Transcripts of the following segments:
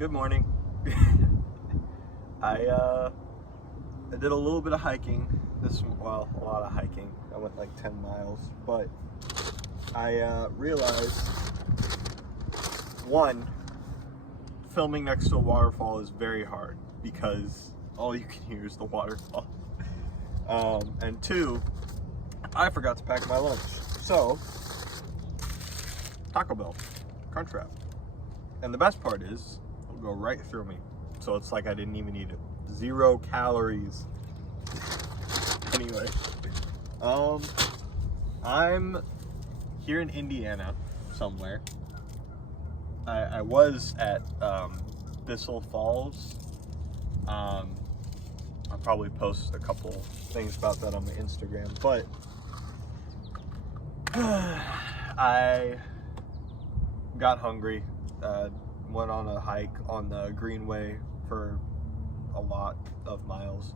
Good morning. I did a little bit of hiking a lot of hiking. I went like 10 miles, but I realized, one, filming next to a waterfall is very hard because all you can hear is the waterfall. And two, I forgot to pack my lunch. So, Taco Bell, Crunchwrap. And the best part is, it'll go right through me. So it's like I didn't even eat it. 0 calories. Anyway, I'm here in Indiana somewhere. I was at Thistlefalls. I'll probably post a couple things about that on my Instagram, but I got hungry. Went on a hike on the Greenway for a lot of miles.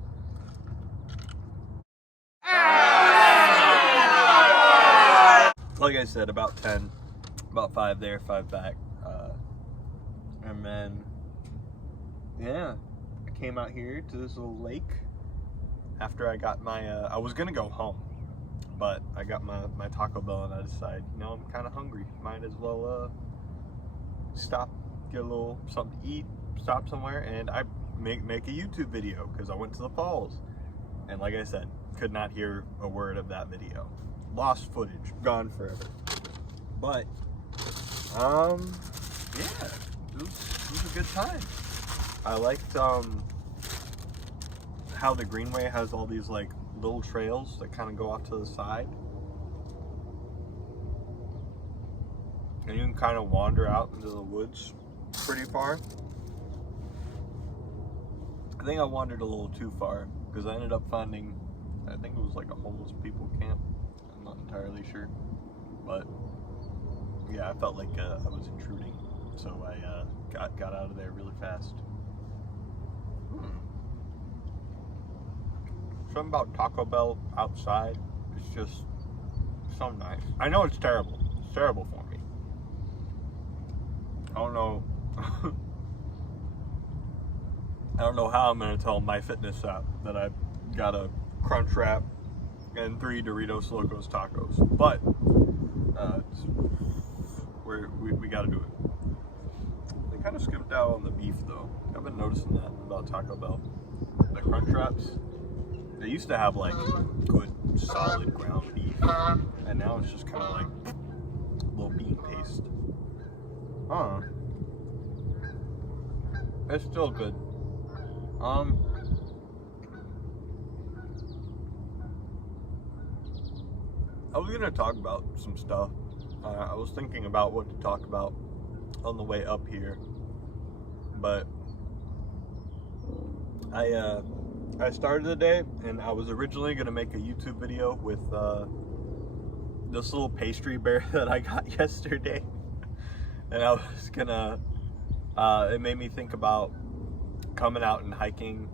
Like I said, about 10, about 5 there, 5 back. And then, yeah, I came out here to this little lake after I got my, I was gonna go home, but I got my Taco Bell and I decided, I'm kind of hungry. Might as well stop, get a little something to eat, stop somewhere, and I make a YouTube video because I went to the falls. And like I said, could not hear a word of that video. Lost footage, gone forever. But, yeah, it was a good time. I liked how the Greenway has all these like little trails that kind of go off to the side. And you can kind of wander out into the woods pretty far. I think I wandered a little too far because I ended up finding, I think it was like a homeless people camp. I'm not entirely sure, but yeah, I felt like I was intruding, so I got out of there really fast. Something about Taco Bell outside is just so nice. I know it's terrible. It's terrible for me. I don't know. I don't know how I'm gonna tell my fitness app that I've got a Crunchwrap and 3 Doritos Locos tacos, but we gotta do it. They kind of skipped out on the beef though. I've been noticing that about Taco Bell. The Crunchwraps, they used to have like good solid ground beef, and now it's just kind of like little bean paste. It's still good. I was gonna talk about some stuff. I was thinking about what to talk about on the way up here, but I started the day and I was originally gonna make a YouTube video with this little pastry bear that I got yesterday, and I was gonna. It made me think about coming out and hiking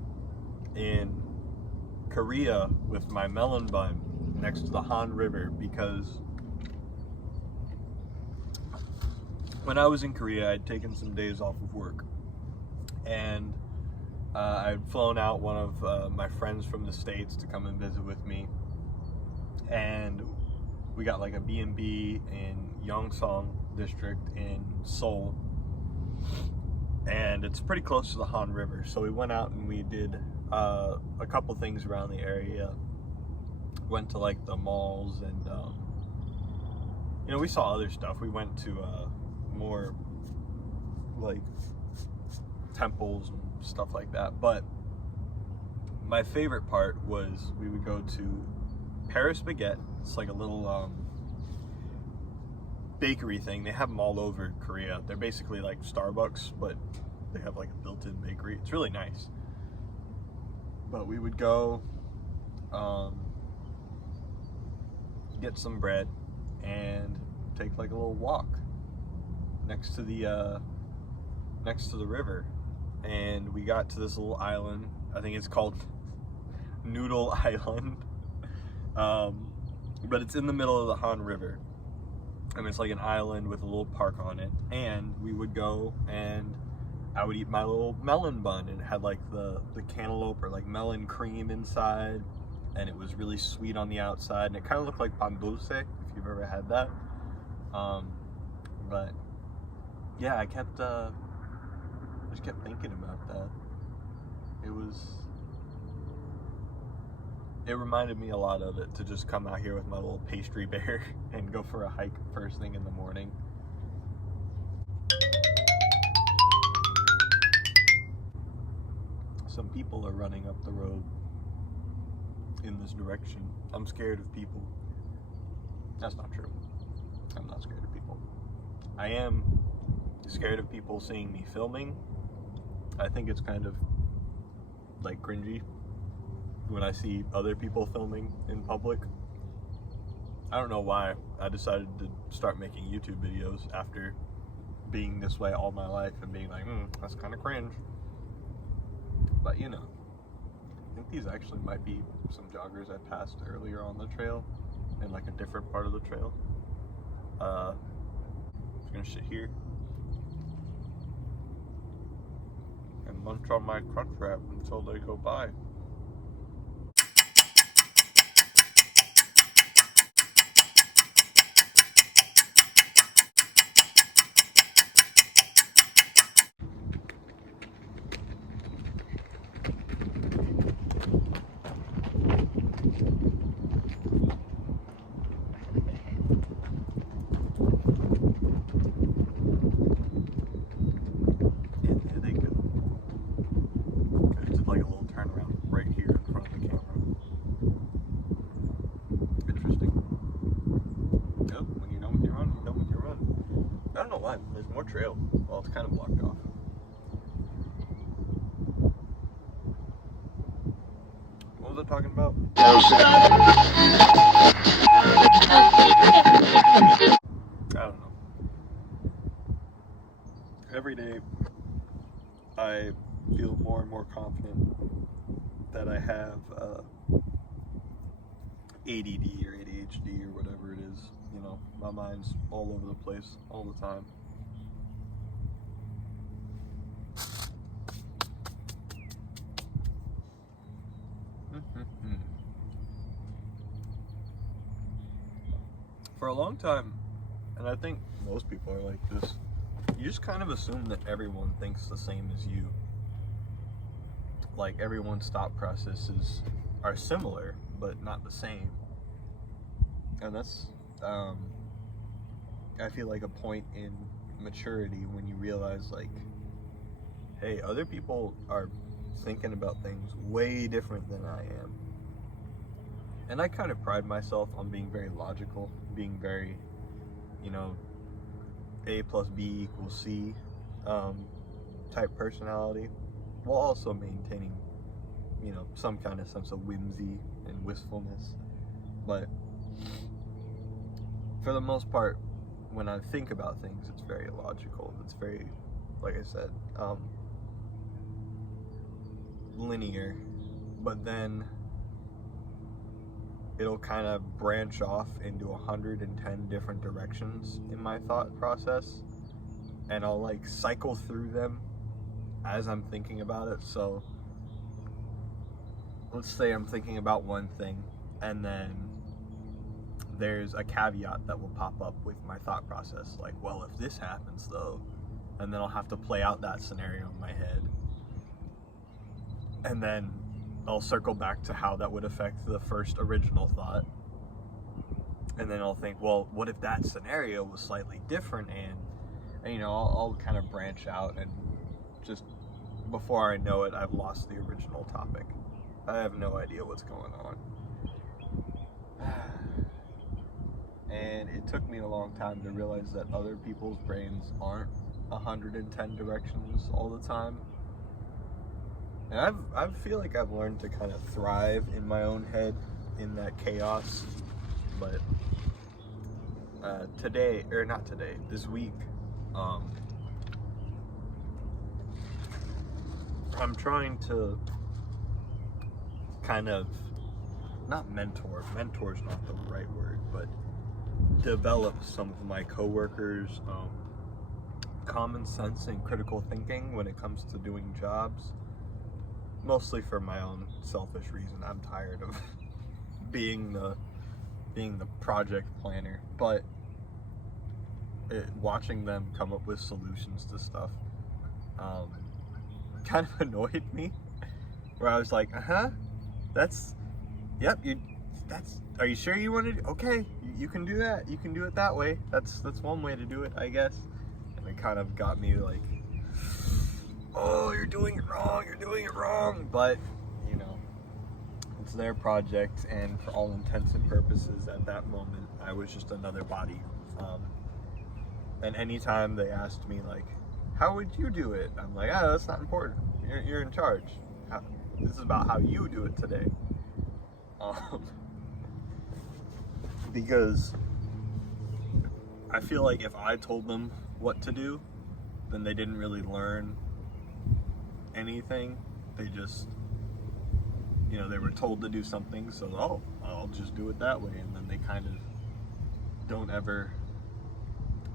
in Korea with my melon bun next to the Han River, because when I was in Korea, I'd taken some days off of work, and I'd flown out one of my friends from the States to come and visit with me, and we got like a B&B in Yongsan district in Seoul, and it's pretty close to the Han River. So we went out and we did a couple things around the area. Went to like the malls, and we saw other stuff. We went to more like temples and stuff like that. But my favorite part was we would go to Paris Baguette. It's like a little bakery thing. They have them all over Korea. They're basically like Starbucks, but they have like a built-in bakery. It's really nice. But we would go get some bread and take like a little walk next to the river, and we got to this little island. I think it's called Noodle Island, but it's in the middle of the Han River. And it's like an island with a little park on it, and we would go and I would eat my little melon bun, and it had like the cantaloupe or like melon cream inside, and it was really sweet on the outside, and it kind of looked like pan dulce, if you've ever had that. But yeah, I just kept thinking about that. It reminded me a lot of it to just come out here with my little pastry bear and go for a hike first thing in the morning. Some people are running up the road in this direction. I'm scared of people. That's not true. I'm not scared of people. I am scared of people seeing me filming. I think it's kind of like cringy when I see other people filming in public. I don't know why I decided to start making YouTube videos after being this way all my life and being like, that's kind of cringe. But you know, I think these actually might be some joggers I passed earlier on the trail in like a different part of the trail. I'm just gonna sit here and munch on my crunch wrap until they go by. There's more trail. Well, it's kind of blocked off. What was I talking about? I don't know. Every day, I feel more and more confident that I have ADD or ADHD or whatever it is. You know, my mind's all over the place all the time. For a long time, and I think most people are like this, you just kind of assume that everyone thinks the same as you. Like everyone's thought processes are similar, but not the same. And that's, I feel like a point in maturity when you realize like, hey, other people are thinking about things way different than I am. And I kind of pride myself on being very logical, being very, you know, A plus B equals C type personality, while also maintaining, you know, some kind of sense of whimsy and wistfulness. But for the most part, when I think about things, it's very logical. It's very, like I said, linear. But then it'll kind of branch off into 110 different directions in my thought process, and I'll like cycle through them as I'm thinking about it. So let's say I'm thinking about one thing, and then there's a caveat that will pop up with my thought process, like, well, if this happens though, and then I'll have to play out that scenario in my head, and then I'll circle back to how that would affect the first original thought, and then I'll think, well, what if that scenario was slightly different, and you know, I'll kind of branch out, and just before I know it, I've lost the original topic. I have no idea what's going on. And it took me a long time to realize that other people's brains aren't 110 directions all the time. And I feel like I've learned to kind of thrive in my own head in that chaos. But this week, I'm trying to kind of, mentor's not the right word, but develop some of my coworkers, common sense and critical thinking when it comes to doing jobs. Mostly for my own selfish reason. I'm tired of being the project planner, but watching them come up with solutions to stuff kind of annoyed me. Where I was like, are you sure you want to? Okay, you can do that. You can do it that way. That's one way to do it, I guess. And it kind of got me like, oh, you're doing it wrong. But, you know, it's their project, and for all intents and purposes at that moment, I was just another body. And anytime they asked me, like, how would you do it? I'm like, that's not important. You're in charge. This is about how you do it today. Because I feel like if I told them what to do, then they didn't really learn anything. They just, they were told to do something, so I'll just do it that way, and then they kind of don't ever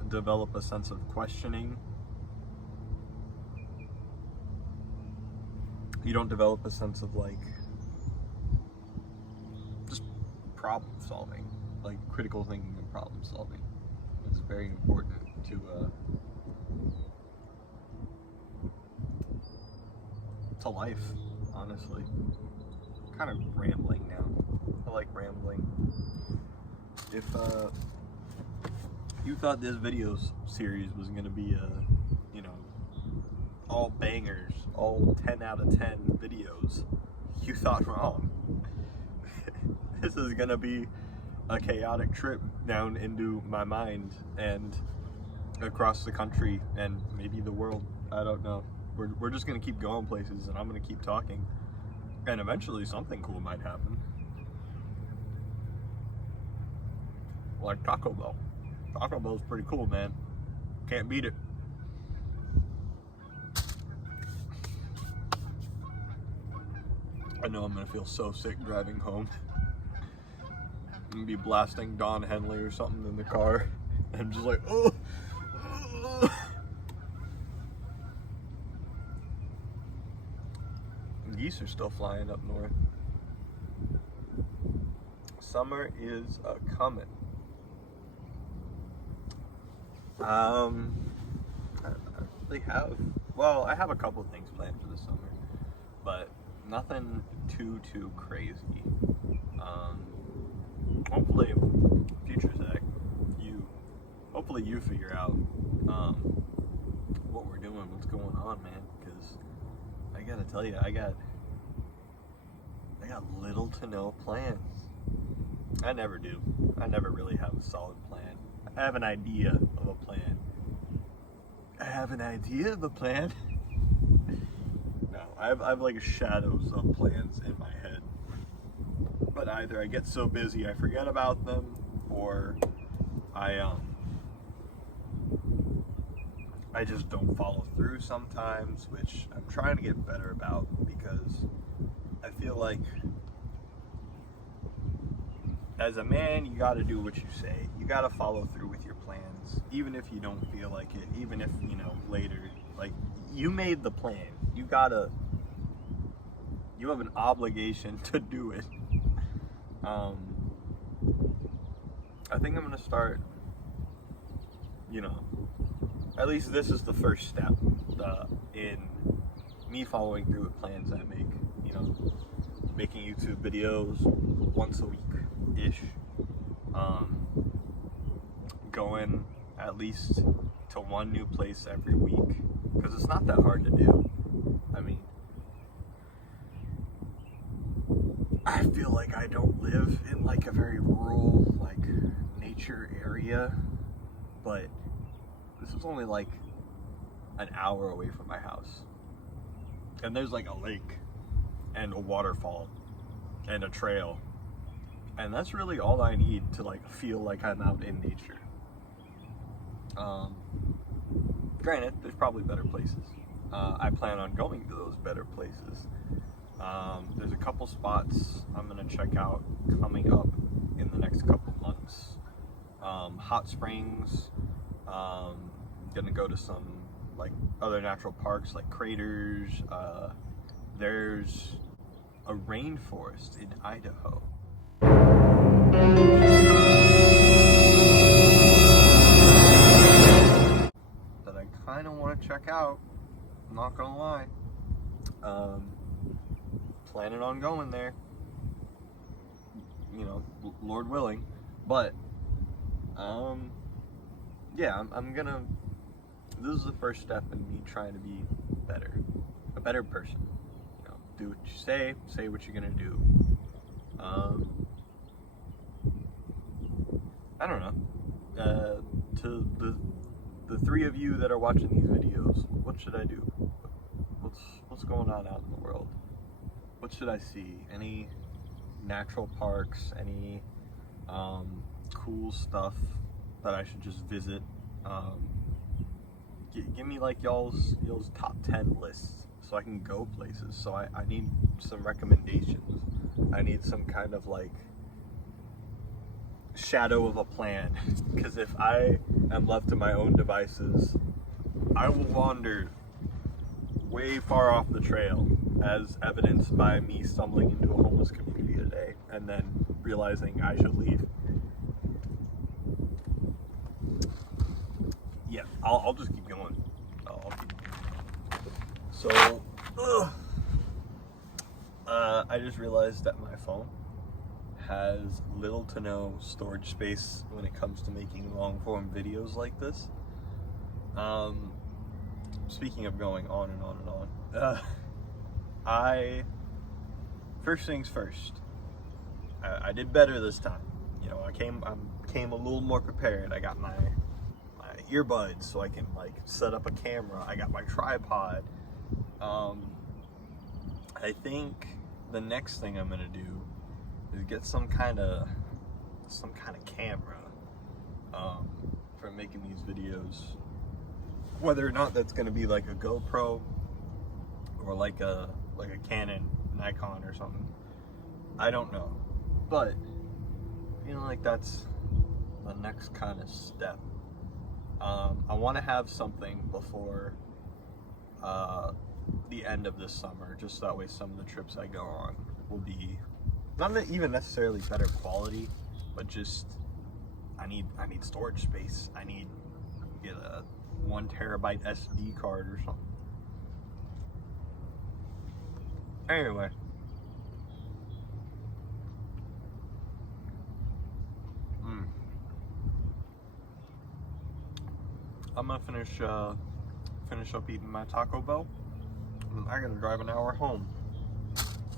develop a sense of questioning. You don't develop a sense of like just problem solving, like critical thinking and problem solving. It's very important to life, honestly. Kind of rambling now. I like rambling. If you thought this video series was gonna be all bangers, all 10 out of 10 videos, you thought wrong. This is gonna be a chaotic trip down into my mind and across the country and maybe the world. I don't know. We're just gonna keep going places, and I'm gonna keep talking, and eventually something cool might happen. Like Taco Bell. Taco Bell's pretty cool, man. Can't beat it. I know I'm gonna feel so sick driving home. I'm gonna be blasting Don Henley or something in the car. And I'm just like, oh. Geese are still flying up north. Summer is coming. I really have, I have a couple of things planned for the summer, but nothing too crazy. Hopefully, future Zach, hopefully you figure out what we're doing, what's going on, man, because I gotta tell you, I got little to no plans. I never do. I never really have a solid plan. I have an idea of a plan. No, I have like shadows of plans in my head. But either I get so busy I forget about them, or I just don't follow through sometimes, which I'm trying to get better about, because I feel like as a man, you gotta do what you say. You gotta follow through with your plans, even if you don't feel like it, even if, later, like, you made the plan. You have an obligation to do it. I think I'm gonna start, at least this is the first step in me following through with plans I make, making YouTube videos once a week-ish, going at least to one new place every week, because it's not that hard to do. I mean, I feel like I don't live in like a very rural, like, nature area, but this is only like an hour away from my house, and there's like a lake and a waterfall and a trail, and that's really all I need to like feel like I'm out in nature. Granted, there's probably better places. I plan on going to those better places. There's a couple spots I'm gonna check out coming up in the next couple months. Hot springs, gonna go to some like other natural parks like craters. There's a rainforest in Idaho. That I kind of want to check out. I'm not gonna lie. Planning on going there. You know, Lord willing. But yeah, I'm gonna. This is the first step in me trying to be better, a better person. You know, do what you say what you're gonna do. I don't know. To the three of you that are watching these videos, what should I do? What's going on out in the world? What should I see? Any natural parks? Any cool stuff that I should just visit? Give me like y'all's top 10 lists so I can go places. So I need some recommendations. I need some kind of like shadow of a plan, because if I am left to my own devices, I will wander way far off the trail, as evidenced by me stumbling into a homeless community today and then realizing I should leave. Yeah, I'll just keep going. I'll keep going. So, I just realized that my phone has little to no storage space when it comes to making long form videos like this. Speaking of going on and on and on, first things first, I did better this time. You know, I came a little more prepared. I got my earbuds so I can like set up a camera. I got my tripod. I think the next thing I'm gonna do is get some kind of camera for making these videos. Whether or not that's gonna be like a GoPro or like a Canon, Nikon or something, I don't know. But I feel like that's the next kind of step. I want to have something before the end of this summer, just that way some of the trips I go on will be not even necessarily better quality, but just I need storage space. I need to get a 1 terabyte SD card or something. Anyway, I'm gonna finish up eating my Taco Bell. I gotta drive an hour home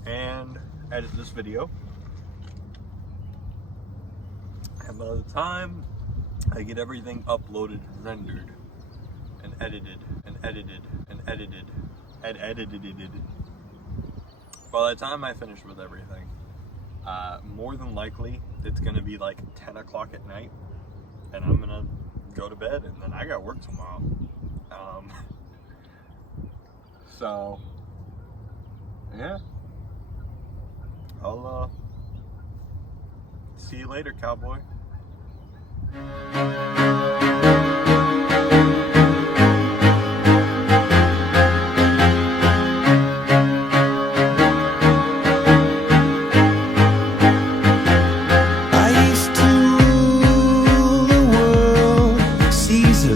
and edit this video. And by the time I get everything uploaded, rendered, and edited, and edited, and edited, and edited, by the time I finish with everything, more than likely it's gonna be like 10 o'clock at night, and I'm gonna go to bed, and then I got work tomorrow. So yeah, I'll see you later, cowboy.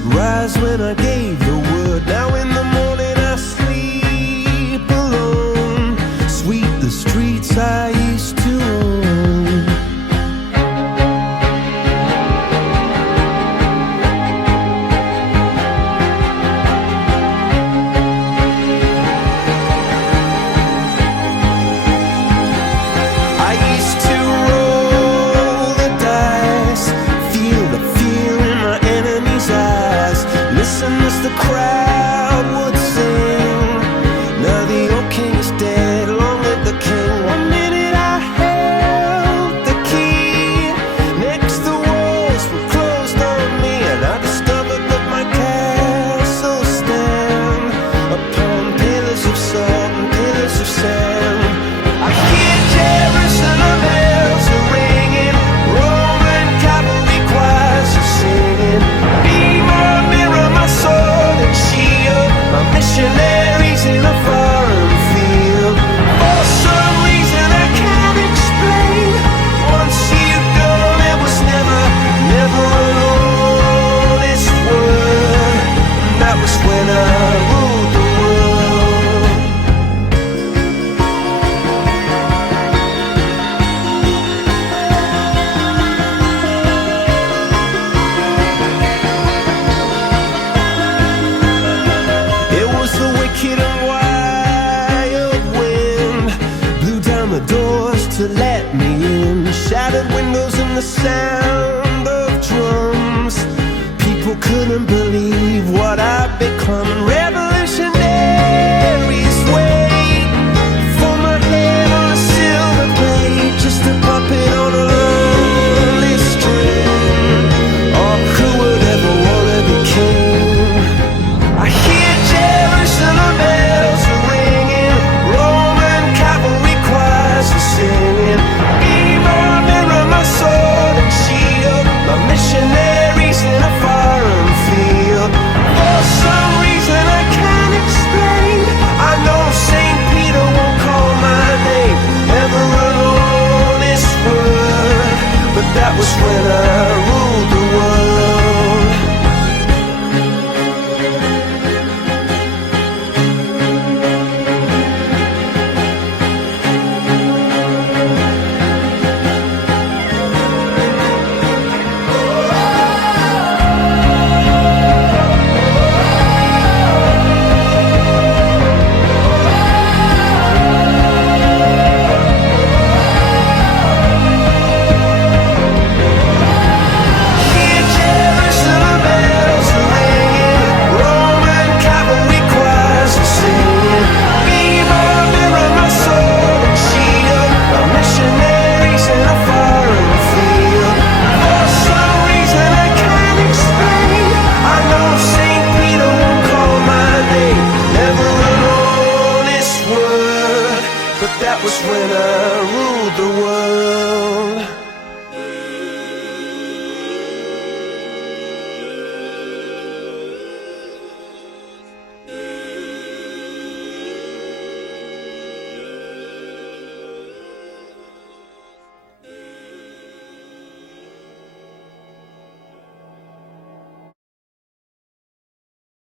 Rise when I gave the word. Now in the morning I sleep alone. Sweep the streets I used to own. I used to roll the dice, feel the fear in my enemy's eyes. Listen as the crowd would sing. Now the old king is dead, long live the king. 1 minute I held the key. Next the walls were closed on me, and I discovered that my castle stand upon pillars of salt and pillars of sand. I hear Jerusalem bells are ringing, Roman cavalry choirs are singing. Be my mirror, my soul. missionaries in a foreign field. For some reason I can't explain, once you'd gone it was never, never an honest word. And that was when I ruled the world. It was the wicked and wild wind blew down the doors to let me in. Shattered windows in the sand.